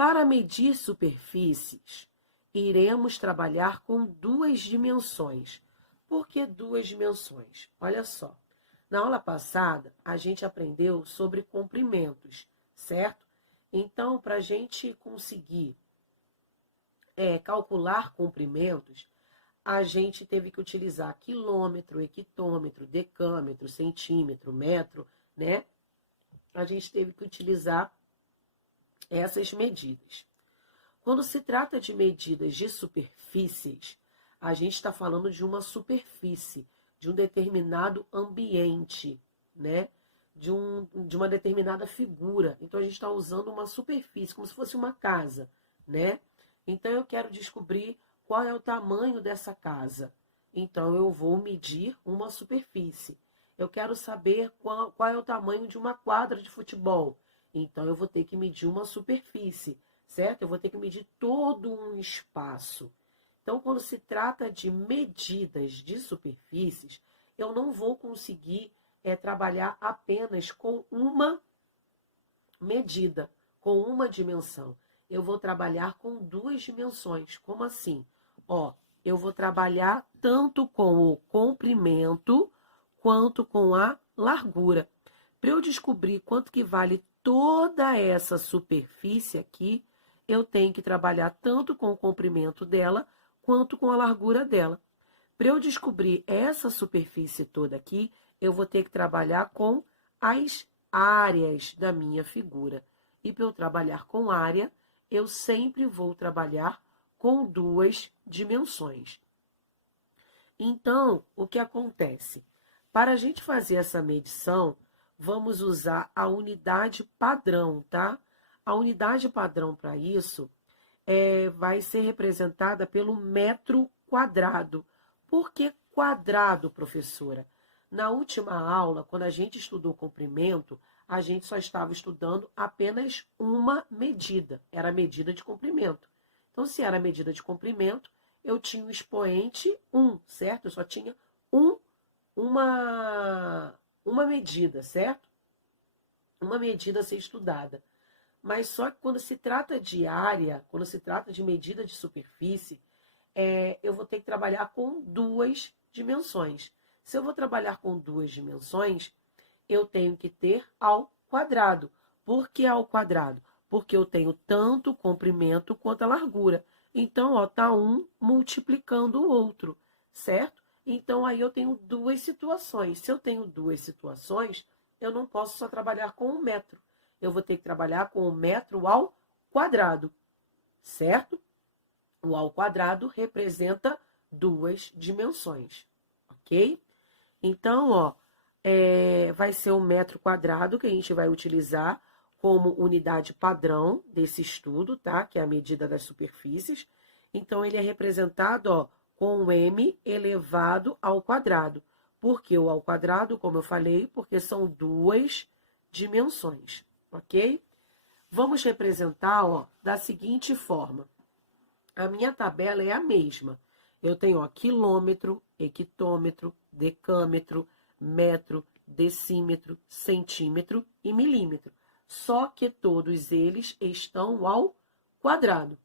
Para medir superfícies, iremos trabalhar com duas dimensões. Por que duas dimensões? Olha só, na aula passada a gente aprendeu sobre comprimentos, certo? Então, para a gente conseguir calcular comprimentos, a gente teve que utilizar quilômetro, hectômetro, decâmetro, centímetro, metro, né? A gente teve que utilizar essas medidas. Quando se trata de medidas de superfícies, a gente está falando de uma superfície, de um determinado ambiente, né? De uma determinada figura. Então, a gente está usando uma superfície, como se fosse uma casa, né? Então, eu quero descobrir qual é o tamanho dessa casa. Então, eu vou medir uma superfície. Eu quero saber qual é o tamanho de uma quadra de futebol. Então, eu vou ter que medir uma superfície, certo? Eu vou ter que medir todo um espaço. Então, quando se trata de medidas de superfícies, eu não vou conseguir trabalhar apenas com uma medida, com uma dimensão. Eu vou trabalhar com duas dimensões. Como assim? Ó, eu vou trabalhar tanto com o comprimento quanto com a largura. Para eu descobrir quanto que vale toda essa superfície aqui, eu tenho que trabalhar tanto com o comprimento dela quanto com a largura dela. Para eu descobrir essa superfície toda aqui, eu vou ter que trabalhar com as áreas da minha figura. E para eu trabalhar com área, eu sempre vou trabalhar com duas dimensões. Então, o que acontece? Para a gente fazer essa medição, vamos usar a unidade padrão, tá? A unidade padrão para isso vai ser representada pelo metro quadrado. Por que quadrado, professora? Na última aula, quando a gente estudou comprimento, a gente só estava estudando apenas uma medida, era a medida de comprimento. Então, se era a medida de comprimento, eu tinha o expoente 1, certo? Eu só tinha uma medida, certo? Uma medida a ser estudada. Mas só que quando se trata de área, quando se trata de medida de superfície, eu vou ter que trabalhar com duas dimensões. Se eu vou trabalhar com duas dimensões, eu tenho que ter ao quadrado. Por que ao quadrado? Porque eu tenho tanto o comprimento quanto a largura. Então, ó, tá um multiplicando o outro, certo? Então, aí eu tenho duas situações. Se eu tenho duas situações, eu não posso só trabalhar com um metro. Eu vou ter que trabalhar com o metro ao quadrado, certo? O ao quadrado representa duas dimensões, ok? Então, ó, vai ser o metro quadrado que a gente vai utilizar como unidade padrão desse estudo, tá? Que é a medida das superfícies. Então, ele é representado, ó, com m elevado ao quadrado. Por que o ao quadrado? Como eu falei, porque são duas dimensões, ok? Vamos representar, ó, da seguinte forma. A minha tabela é a mesma. Eu tenho, ó, quilômetro, hectômetro, decâmetro, metro, decímetro, centímetro e milímetro. Só que todos eles estão ao quadrado,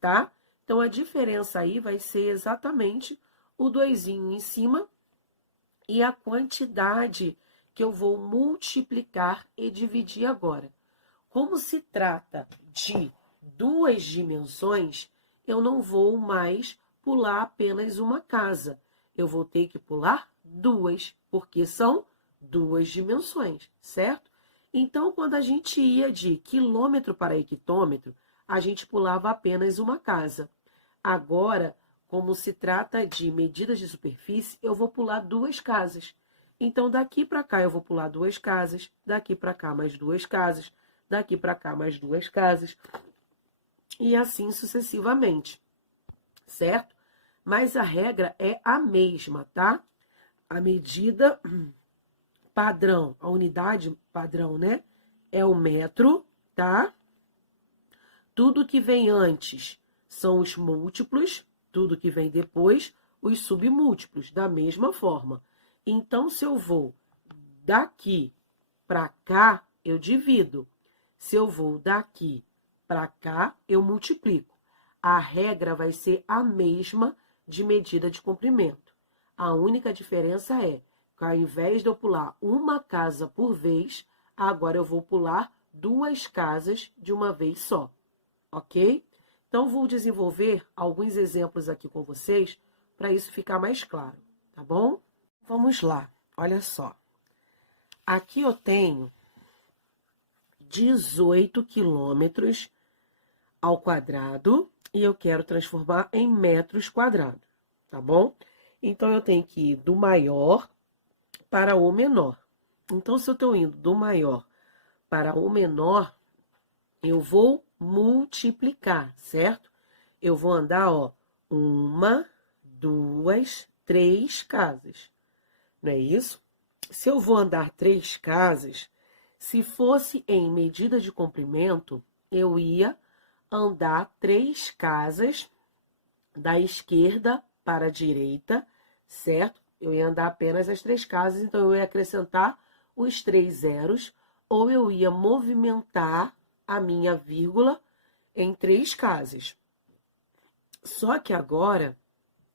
tá? Então, a diferença aí vai ser exatamente o doisinho em cima e a quantidade que eu vou multiplicar e dividir agora. Como se trata de duas dimensões, eu não vou mais pular apenas uma casa. Eu vou ter que pular duas, porque são duas dimensões, certo? Então, quando a gente ia de quilômetro para hectômetro, a gente pulava apenas uma casa. Agora, como se trata de medidas de superfície, eu vou pular duas casas. Então, daqui para cá eu vou pular duas casas, daqui para cá mais duas casas, daqui para cá mais duas casas, e assim sucessivamente, certo? Mas a regra é a mesma, tá? A medida padrão, a unidade padrão, né? É o metro, tá? Tudo que vem antes são os múltiplos, tudo que vem depois, os submúltiplos, da mesma forma. Então, se eu vou daqui para cá, eu divido. Se eu vou daqui para cá, eu multiplico. A regra vai ser a mesma de medida de comprimento. A única diferença é que ao invés de eu pular uma casa por vez, agora eu vou pular 2 casas de uma vez só, ok? Então, vou desenvolver alguns exemplos aqui com vocês para isso ficar mais claro, tá bom? Vamos lá, olha só. Aqui eu tenho 18 quilômetros ao quadrado e eu quero transformar em metros quadrados, tá bom? Então, eu tenho que ir do maior para o menor. Então, se eu estou indo do maior para o menor, eu vou multiplicar, certo? Eu vou andar, ó, 1, 2, 3 casas, não é isso? Se eu vou andar 3 casas, se fosse em medida de comprimento, eu ia andar 3 casas da esquerda para a direita, certo? Eu ia andar apenas as 3 casas, então eu ia acrescentar os 3 zeros, ou eu ia movimentar a minha vírgula em 3 casas. Só que agora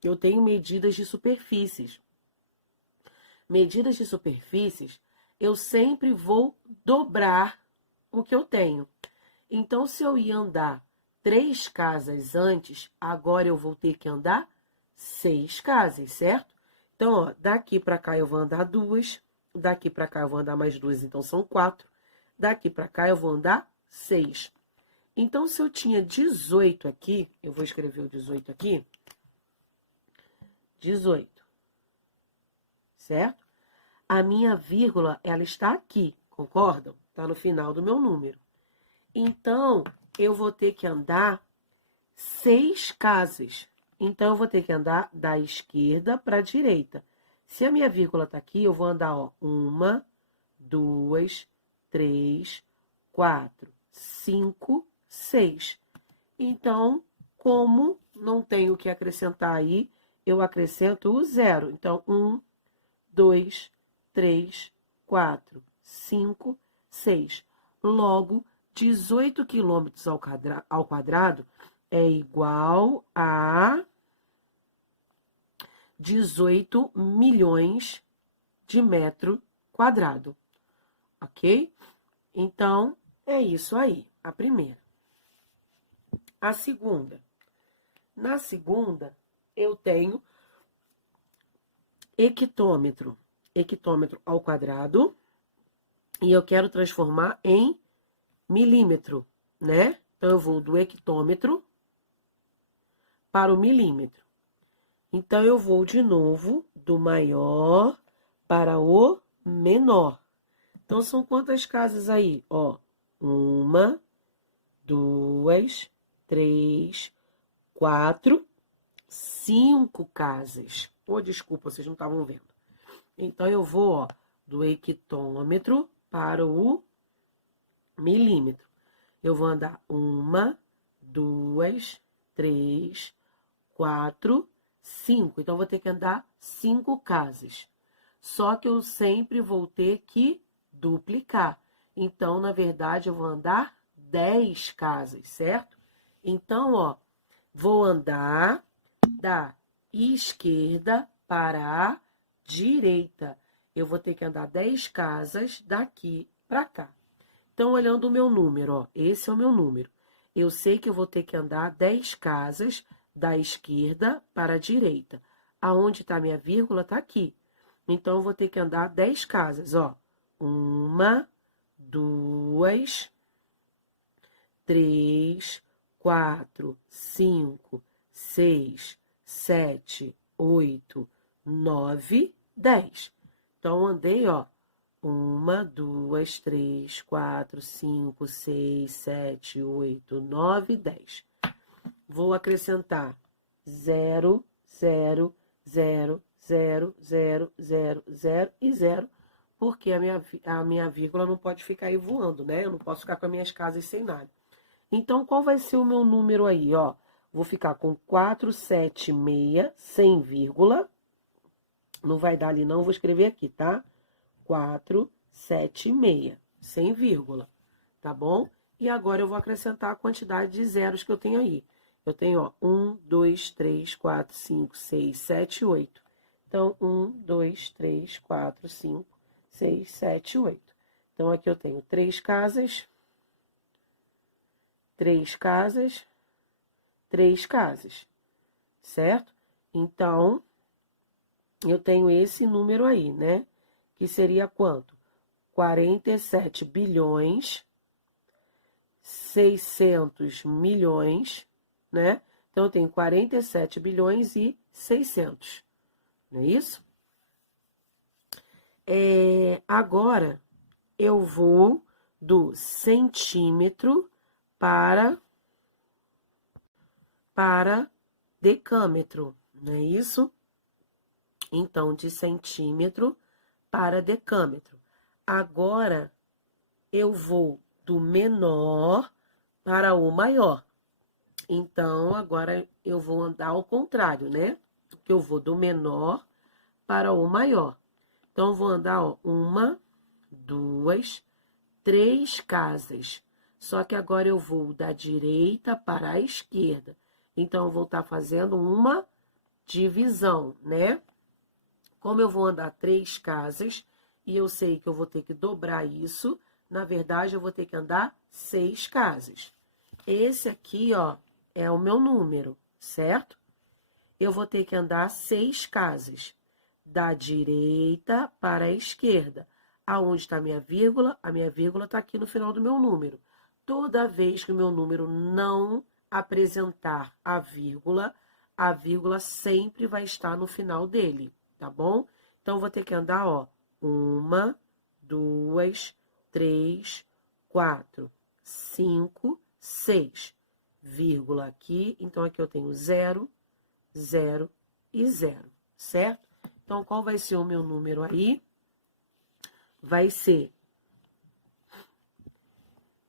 eu tenho medidas de superfícies. Medidas de superfícies, eu sempre vou dobrar o que eu tenho. Então, se eu ia andar 3 casas antes, agora eu vou ter que andar 6 casas, certo? Então, ó, daqui para cá eu vou andar 2, daqui para cá eu vou andar mais 2, então são 4. Daqui para cá eu vou andar 6. Então, se eu tinha 18 aqui, eu vou escrever o 18 aqui. 18, certo? A minha vírgula, ela está aqui, concordam? Está no final do meu número. Então, eu vou ter que andar 6 casas. Então, eu vou ter que andar da esquerda para a direita. Se a minha vírgula está aqui, eu vou andar, ó, 1, 2, 3, 4, 5, 6. Então, como não tenho o que acrescentar aí, eu acrescento o 0. Então, 1, 2, 3, 4, 5, 6. Logo, 18 quilômetros ao quadrado é igual a 18 milhões de metro quadrado, ok? Então, é isso aí, a primeira. A segunda. Na segunda, eu tenho hectômetro. Hectômetro ao quadrado. E eu quero transformar em milímetro, né? Então, eu vou do hectômetro para o milímetro. Então, eu vou de novo do maior para o menor. Então, são quantas casas aí? Ó, 1, 2, 3, 4, 5 casas. Oh, desculpa, vocês não estavam vendo. Então, eu vou, ó, do hectômetro para o milímetro. Eu vou andar 1, 2, 3, 4, 5. Então, eu vou ter que andar 5 casas. Só que eu sempre vou ter que duplicar. Então, na verdade, eu vou andar 10 casas, certo? Então, ó, vou andar da esquerda para a direita. Eu vou ter que andar 10 casas daqui para cá. Então, olhando o meu número, ó, esse é o meu número. Eu sei que eu vou ter que andar 10 casas da esquerda para a direita. Aonde está a minha vírgula, está aqui. Então, eu vou ter que andar 10 casas, ó. 1, 2, 3, 4, 5, 6, 7, 8, 9, 10. Então, andei, ó. 1, 2, 3, 4, 5, 6, 7, 8, 9, 10. Vou acrescentar 0, 0, 0, 0, 0, 0, 0 e 0, porque a minha vírgula não pode ficar aí voando, né? Eu não posso ficar com as minhas casas sem nada. Então, qual vai ser o meu número aí, ó? Vou ficar com 476, sem vírgula. Não vai dar ali não, vou escrever aqui, tá? 476, sem vírgula, tá bom? E agora eu vou acrescentar a quantidade de zeros que eu tenho aí. Eu tenho, ó, 1, 2, 3, 4, 5, 6, 7, 8. Então, 1, 2, 3, 4, 5, 6, 7, 8. Então, aqui eu tenho 3 casas, 3 casas, 3 casas, certo? Então, eu tenho esse número aí, né? Que seria quanto? 47 bilhões, 600 milhões, né? Então, eu tenho 47 bilhões e 600, não é isso? Agora, eu vou do centímetro para decâmetro, não é isso? Então, de centímetro para decâmetro. Agora, eu vou do menor para o maior. Então, agora eu vou andar ao contrário, né? Que eu vou do menor para o maior. Então, eu vou andar, ó, 1, 2, 3 casas. Só que agora eu vou da direita para a esquerda. Então, eu vou estar fazendo uma divisão, né? Como eu vou andar 3 casas e eu sei que eu vou ter que dobrar isso, na verdade, eu vou ter que andar 6 casas. Esse aqui, ó, é o meu número, certo? Eu vou ter que andar 6 casas, da direita para a esquerda. Aonde está a minha vírgula? A minha vírgula está aqui no final do meu número. Toda vez que o meu número não apresentar a vírgula sempre vai estar no final dele, tá bom? Então, eu vou ter que andar, ó, 1, 2, 3, 4, 5, 6, vírgula aqui. Então, aqui eu tenho 0, 0 e 0, certo? Então, qual vai ser o meu número aí? Vai ser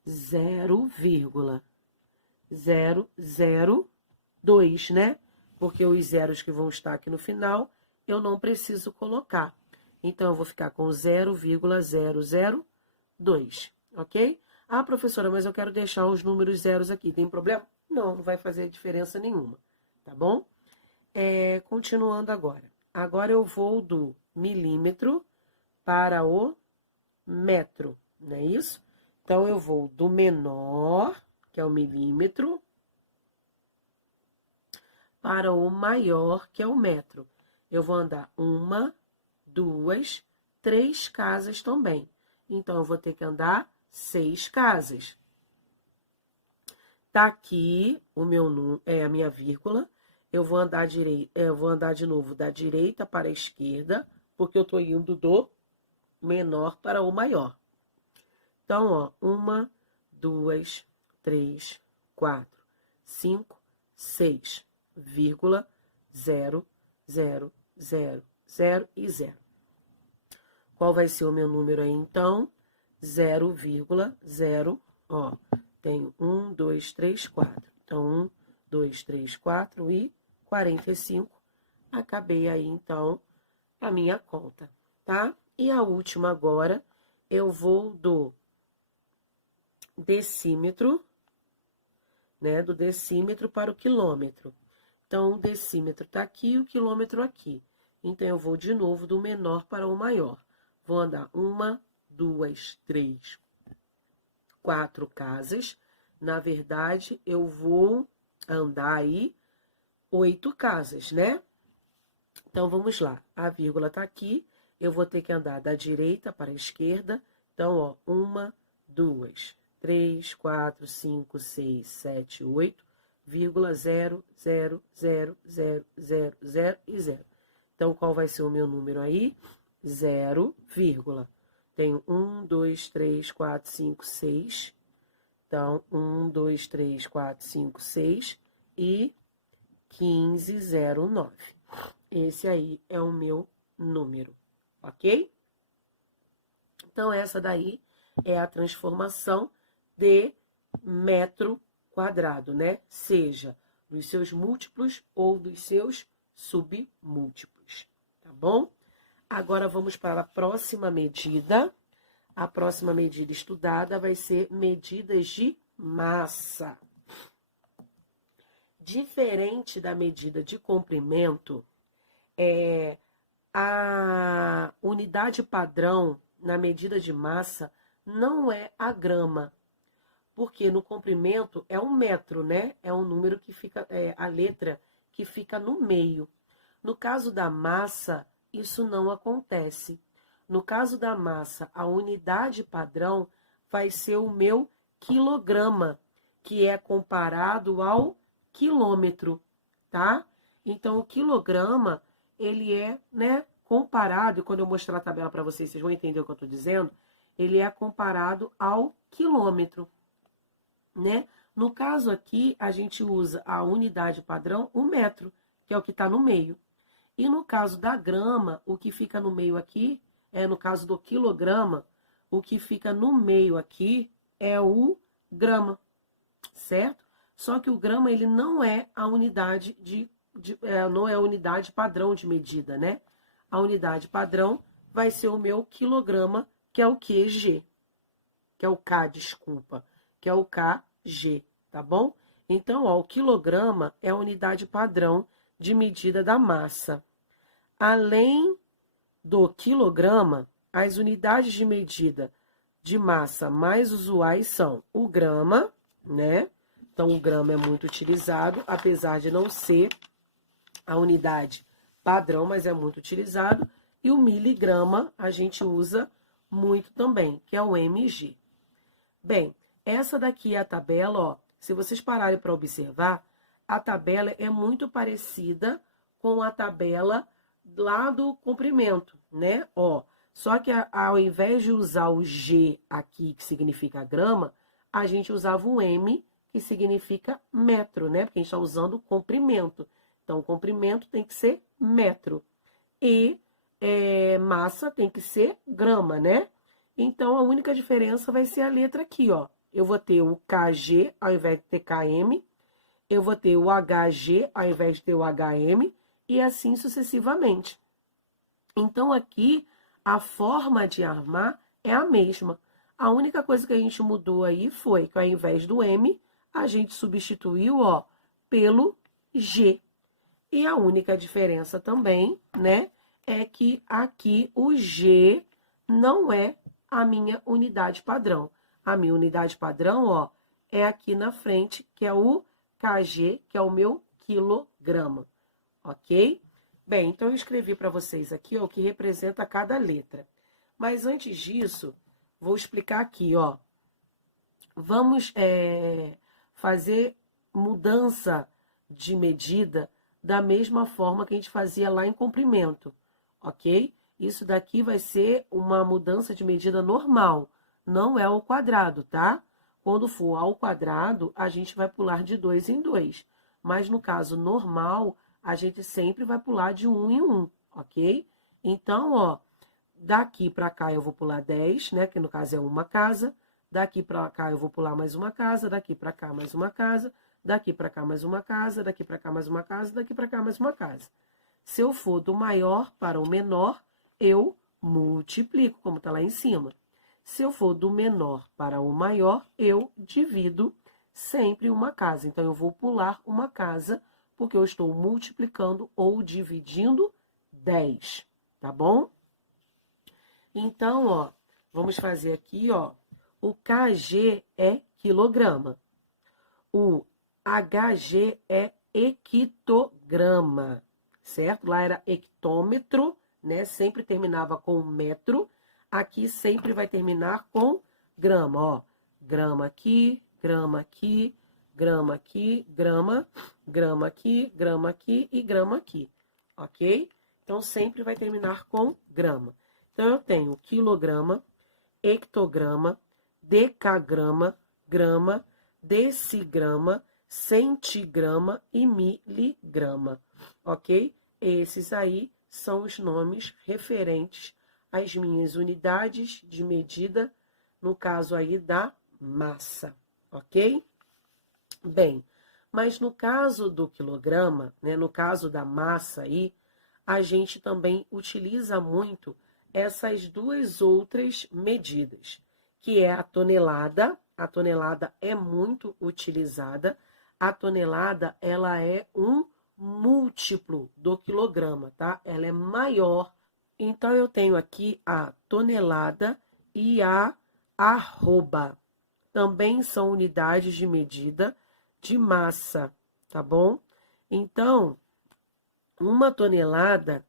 0,002, né? Porque os zeros que vão estar aqui no final, eu não preciso colocar. Então, eu vou ficar com 0,002, ok? Ah, professora, mas eu quero deixar os números zeros aqui. Tem problema? Não, não vai fazer diferença nenhuma, tá bom? Continuando agora. Agora eu vou do milímetro para o metro, não é isso? Então, eu vou do menor, que é o milímetro, para o maior, que é o metro. Eu vou andar 1, 2, 3 casas também. Então, eu vou ter que andar 6 casas. Tá aqui a minha vírgula. Eu vou andar de novo da direita para a esquerda, porque eu estou indo do menor para o maior. Então, ó, 1, 2, 3, 4, 5, 6, vírgula, 0, 0, 0, 0 e 0. Qual vai ser o meu número aí, então? 0,0, ó, tenho 1, 2, 3, 4. Então, 1, 2, 3, 4 e 45. Acabei aí, então, a minha conta, tá? E a última agora, eu vou do decímetro, né? Do decímetro para o quilômetro. Então, o decímetro tá aqui e o quilômetro aqui. Então, eu vou de novo do menor para o maior. Vou andar 1, 2, 3, 4 casas. Na verdade, eu vou andar aí 8 casas, né? Então, vamos lá. A vírgula tá aqui. Eu vou ter que andar da direita para a esquerda. Então, ó, 1, 2, 3, 4, 5, 6, 7, 8, vírgula 0, 0, 0, 0, 0, 0 e 0. Então, qual vai ser o meu número aí? 0, vírgula. Tenho 1, 2, 3, 4, 5, 6. Então, 1, 2, 3, 4, 5, 6 e 1509. Esse aí é o meu número, ok? Então, essa daí é a transformação de metro quadrado, né? Seja dos seus múltiplos ou dos seus submúltiplos, tá bom? Agora, vamos para a próxima medida. A próxima medida estudada vai ser medidas de massa. Diferente da medida de comprimento, a unidade padrão na medida de massa não é a grama, porque no comprimento é um metro, né? É um número que fica, a letra que fica no meio. No caso da massa, isso não acontece. No caso da massa, a unidade padrão vai ser o meu quilograma, que é comparado ao quilômetro, tá? Então, o quilograma, ele é, né, comparado, e quando eu mostrar a tabela para vocês, vocês vão entender o que eu estou dizendo, ele é comparado ao quilômetro, né? No caso aqui, a gente usa a unidade padrão, o metro, que é o que está no meio. E no caso da grama, o que fica no meio aqui, no caso do quilograma, o que fica no meio aqui é o grama, certo? Só que o grama, ele não é a unidade não é a unidade padrão de medida, né? A unidade padrão vai ser o meu quilograma, que é o QG, que é o K, desculpa, que é o KG, tá bom? Então, ó, o quilograma é a unidade padrão de medida da massa. Além do quilograma, as unidades de medida de massa mais usuais são o grama, né? Então, o grama é muito utilizado, apesar de não ser a unidade padrão, mas é muito utilizado. E o miligrama a gente usa muito também, que é o mg. Bem, essa daqui é a tabela, ó. Se vocês pararem para observar, a tabela é muito parecida com a tabela lá do comprimento, né? Ó, só que ao invés de usar o G aqui, que significa grama, a gente usava o M, que significa metro, né? Porque a gente está usando comprimento. Então, o comprimento tem que ser metro. E massa tem que ser grama, né? Então, a única diferença vai ser a letra aqui, ó. Eu vou ter o KG ao invés de ter KM. Eu vou ter o HG ao invés de ter o HM. E assim sucessivamente. Então, aqui, a forma de armar é a mesma. A única coisa que a gente mudou aí foi que ao invés do M, a gente substituiu, ó, pelo G. E a única diferença também, né, é que aqui o G não é a minha unidade padrão. A minha unidade padrão, ó, é aqui na frente, que é o KG, que é o meu quilograma, ok? Bem, então eu escrevi para vocês aqui, ó, o que representa cada letra. Mas antes disso, vou explicar aqui, ó. Vamos fazer mudança de medida da mesma forma que a gente fazia lá em comprimento, ok? Isso daqui vai ser uma mudança de medida normal, não é ao quadrado, tá? Quando for ao quadrado, a gente vai pular de 2 em 2. Mas no caso normal, a gente sempre vai pular de 1 em 1, ok? Então, ó, daqui para cá eu vou pular 10, né? Que no caso é uma casa. Daqui para cá eu vou pular mais uma casa, daqui para cá mais uma casa, daqui para cá mais uma casa, daqui para cá mais uma casa, daqui para cá mais uma casa. Se eu for do maior para o menor, eu multiplico, como está lá em cima. Se eu for do menor para o maior, eu divido sempre uma casa. Então, eu vou pular uma casa, porque eu estou multiplicando ou dividindo 10, tá bom? Então, ó, vamos fazer aqui, ó, o KG é quilograma, o HG é hectograma, certo? Lá era hectômetro, né? Sempre terminava com metro. Aqui sempre vai terminar com grama, ó. Grama aqui, grama aqui, grama aqui, grama, grama aqui, grama aqui e grama aqui, ok? Então, sempre vai terminar com grama. Então, eu tenho quilograma, hectograma, decagrama, grama, decigrama, centigrama e miligrama, ok? Esses aí são os nomes referentes às minhas unidades de medida, no caso aí da massa, ok? Bem, mas no caso do quilograma, né, no caso da massa aí, a gente também utiliza muito essas duas outras medidas, que é a tonelada. A tonelada é muito utilizada. A tonelada, ela é um múltiplo do quilograma, tá? Ela é maior. Então, eu tenho aqui a tonelada e a arroba. Também são unidades de medida de massa, tá bom? Então, uma tonelada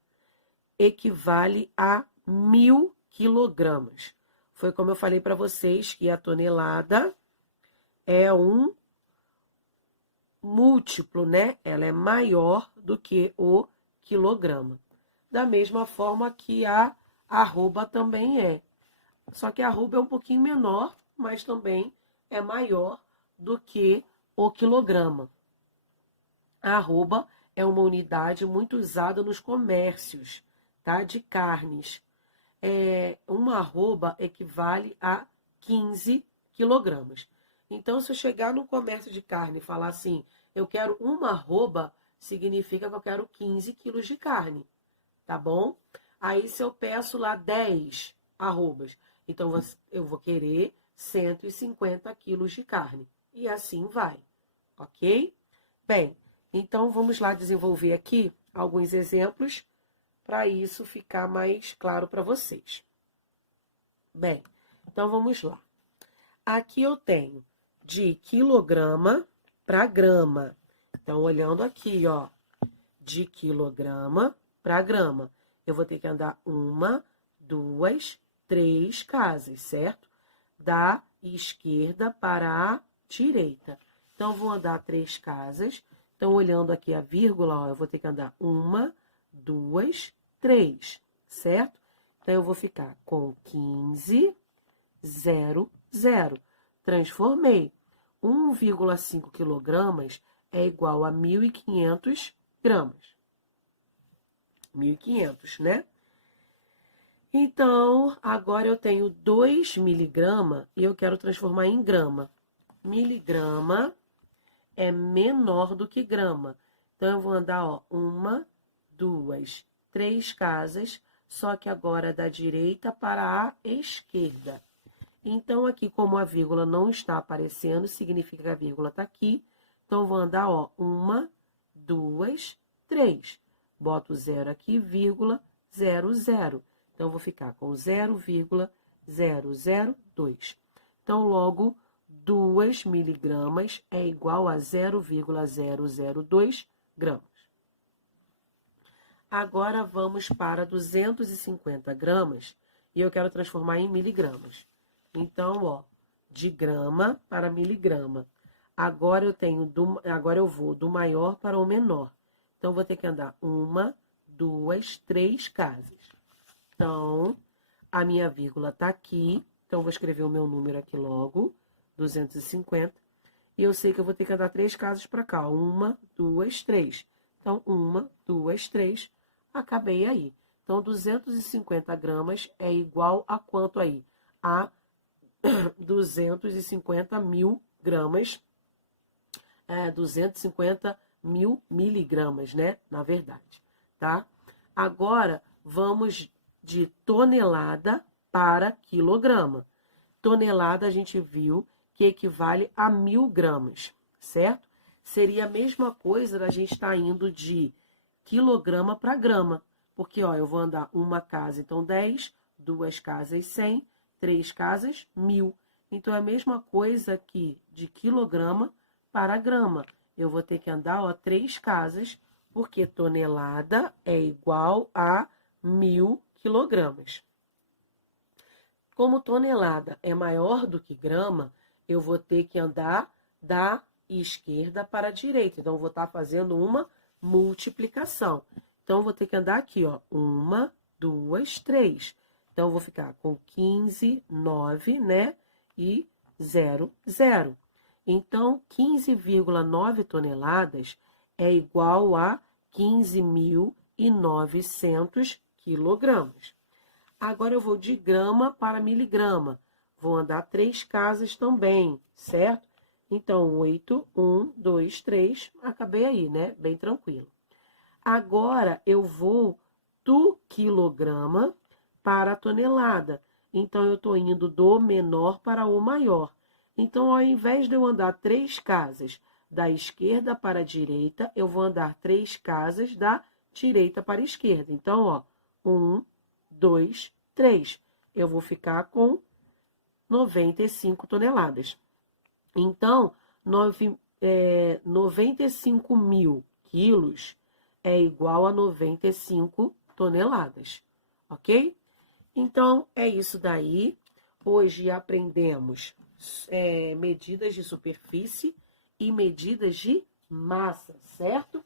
equivale a 1.000 quilogramas. Foi como eu falei para vocês que a tonelada é um múltiplo, né? Ela é maior do que o quilograma. Da mesma forma que a arroba também é. Só que a arroba é um pouquinho menor, mas também é maior do que o quilograma. A arroba é uma unidade muito usada nos comércios, tá? De carnes. Uma arroba equivale a 15 quilogramas. Então, se eu chegar no comércio de carne e falar assim, eu quero uma arroba, significa que eu quero 15 quilos de carne, tá bom? Aí, se eu peço lá 10 arrobas, então eu vou querer 150 quilos de carne. E assim vai, ok? Bem, então vamos lá desenvolver aqui alguns exemplos para isso ficar mais claro para vocês. Bem, então vamos lá. Aqui eu tenho de quilograma para grama. Então, olhando aqui, ó, de quilograma para grama. Eu vou ter que andar 1, 2, 3 casas, certo? Da esquerda para a direita. Então, vou andar 3 casas. Então, olhando aqui a vírgula, ó, eu vou ter que andar 1, 2, 3, certo? Então, eu vou ficar com 15, 0, 0. Transformei. 1,5 quilogramas é igual a 1.500 gramas. 1.500, né? Então, agora eu tenho 2 miligramas e eu quero transformar em grama. Miligrama é menor do que grama. Então, eu vou andar, ó, 1, 2, 3 casas, só que agora da direita para a esquerda. Então, aqui, como a vírgula não está aparecendo, significa que a vírgula está aqui. Então, vou andar, ó, 1, 2, 3. Boto 0 aqui, vírgula, 0, 0. Então, vou ficar com 0,002. Então, logo, 2 miligramas é igual a 0,002 gramas. Agora, vamos para 250 gramas e eu quero transformar em miligramas. Então, ó, de grama para miligrama. Agora eu vou do maior para o menor. Então, vou ter que andar 1, 2, 3 casas. Então, a minha vírgula está aqui. Então, vou escrever o meu número aqui logo, 250. E eu sei que eu vou ter que andar 3 casas para cá. 1, 2, 3. Então, 1, 2, 3. Acabei aí. Então, 250 gramas é igual a quanto aí? A 250 mil gramas, 250 mil miligramas, né? Na verdade, tá? Agora, vamos de tonelada para quilograma. Tonelada, a gente viu que equivale a 1.000 gramas, certo? Seria a mesma coisa da gente estar indo de quilograma para grama. Porque, ó, eu vou andar uma casa, então 10, 2 casas, 100, 3 casas, 1.000. Então, é a mesma coisa aqui de quilograma para grama. Eu vou ter que andar, ó, 3 casas, porque tonelada é igual a 1.000 quilogramas. Como tonelada é maior do que grama, eu vou ter que andar da esquerda para a direita. Então, eu vou estar fazendo uma multiplicação. Então, eu vou ter que andar aqui, ó, 1, 2, 3. Então, eu vou ficar com 15, 9, né? E 0, 0. Então, 15,9 toneladas é igual a 15.900 quilogramas. Agora, eu vou de grama para miligrama. Vou andar 3 casas também, certo? Então, 8, 1, 2, 3. Acabei aí, né? Bem tranquilo. Agora, eu vou do quilograma para a tonelada. Então, eu estou indo do menor para o maior. Então, ao invés de eu andar 3 casas da esquerda para a direita, eu vou andar 3 casas da direita para a esquerda. Então, ó, 1, 2, 3. Eu vou ficar com 95 toneladas. Então, 95 mil quilos é igual a 95 toneladas, ok? Então, é isso daí. Hoje aprendemos medidas de superfície e medidas de massa, certo?